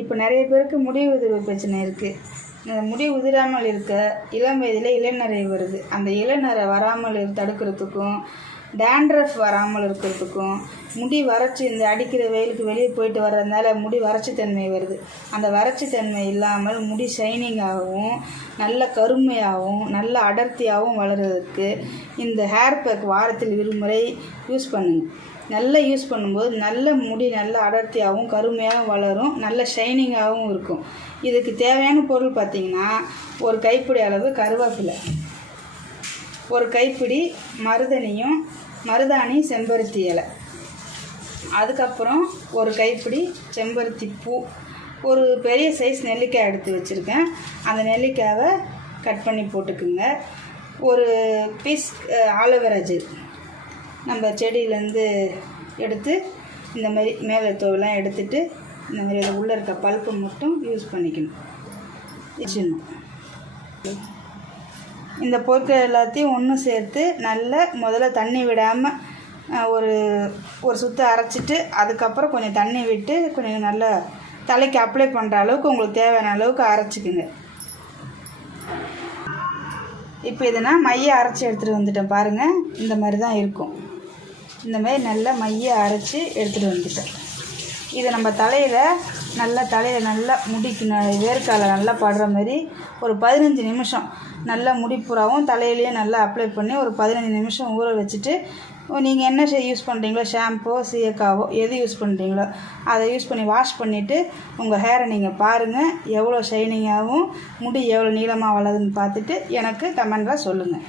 இப்போ நிறைய பேருக்கு முடி உதிர்வு பிரச்சனை இருக்குது. முடி உதிராமல் இருக்க இளம் வயதில் இளநரை வருது. அந்த இளநரை வராமல் தடுக்கிறதுக்கும், டேண்ட்ரஃப் வராமல் இருக்கிறதுக்கும், முடி வறட்சி இந்த அடிக்கிற வெயிலுக்கு வெளியே போயிட்டு வர்றதுனால முடி வறட்சி தன்மை வருது. அந்த வறட்சி தன்மை இல்லாமல் முடி ஷைனிங்காகவும் நல்ல கருமையாகவும் நல்ல அடர்த்தியாகவும் வளர்கிறதுக்கு இந்த ஹேர் பேக் வாரத்தில் இருமுறை யூஸ் பண்ணுங்கள். நல்லா யூஸ் பண்ணும்போது நல்ல முடி நல்ல அடர்த்தியாகவும் கருமையாகவும் வளரும், நல்ல ஷைனிங்காகவும் இருக்கும். இதுக்கு தேவையான பொருள் பார்த்திங்கன்னா, ஒரு கைப்பிடி அளவு கருவேப்பிலை, ஒரு கைப்பிடி மருதாணி செம்பருத்தி இலை, அதுக்கப்புறம் ஒரு கைப்பிடி செம்பருத்தி பூ, ஒரு பெரிய சைஸ் நெல்லிக்காய் எடுத்து வச்சுருக்கேன். அந்த நெல்லிக்காவை கட் பண்ணி போட்டுக்குங்க. ஒரு பீஸ் ஆலோவேரா ஜெல் நம்ம செடியிலேருந்து எடுத்து இந்த மாதிரி மேலே தோலாம் எடுத்துட்டு இந்த மாதிரி அதை உள்ளே இருக்க பல்ப்பு மட்டும் யூஸ் பண்ணிக்கணும். இந்த பொருட்கள் எல்லாத்தையும் ஒன்று சேர்த்து நல்லா முதல்ல தண்ணி விடாமல் ஒரு சுற்று அரைச்சிட்டு அதுக்கப்புறம் கொஞ்சம் தண்ணி விட்டு கொஞ்சம் நல்லா தலைக்கு அப்ளை பண்ணுற அளவுக்கு உங்களுக்கு தேவையான அளவுக்கு அரைச்சிக்குங்க. இப்போ இதை நான் மைய அரைச்சி எடுத்துகிட்டு வந்துட்டேன் பாருங்கள். இந்த மாதிரி தான் இருக்கும். இந்த மாதிரி நல்லா மைய அரைச்சி எடுத்துகிட்டு வந்துட்டேன். இதை நம்ம தலையில் நல்லா முடிக்கு வேர்க்கால நல்லா படுற மாதிரி ஒரு 15 நிமிஷம் நல்லா முடிப்புறாவும் தலையிலேயே நல்லா அப்ளை பண்ணி ஒரு 15 நிமிஷம் ஊற வச்சுட்டு, நீங்கள் என்ன யூஸ் பண்ணுறீங்களோ, ஷாம்போ சீயக்காவோ எது யூஸ் பண்ணுறீங்களோ அதை யூஸ் பண்ணி வாஷ் பண்ணிவிட்டு உங்கள் ஹேரை நீங்கள் பாருங்கள். எவ்வளோ ஷைனிங்காகவும் முடி எவ்வளோ நீளமாக வளருதுன்னு பார்த்துட்டு எனக்கு கமெண்டில் சொல்லுங்கள்.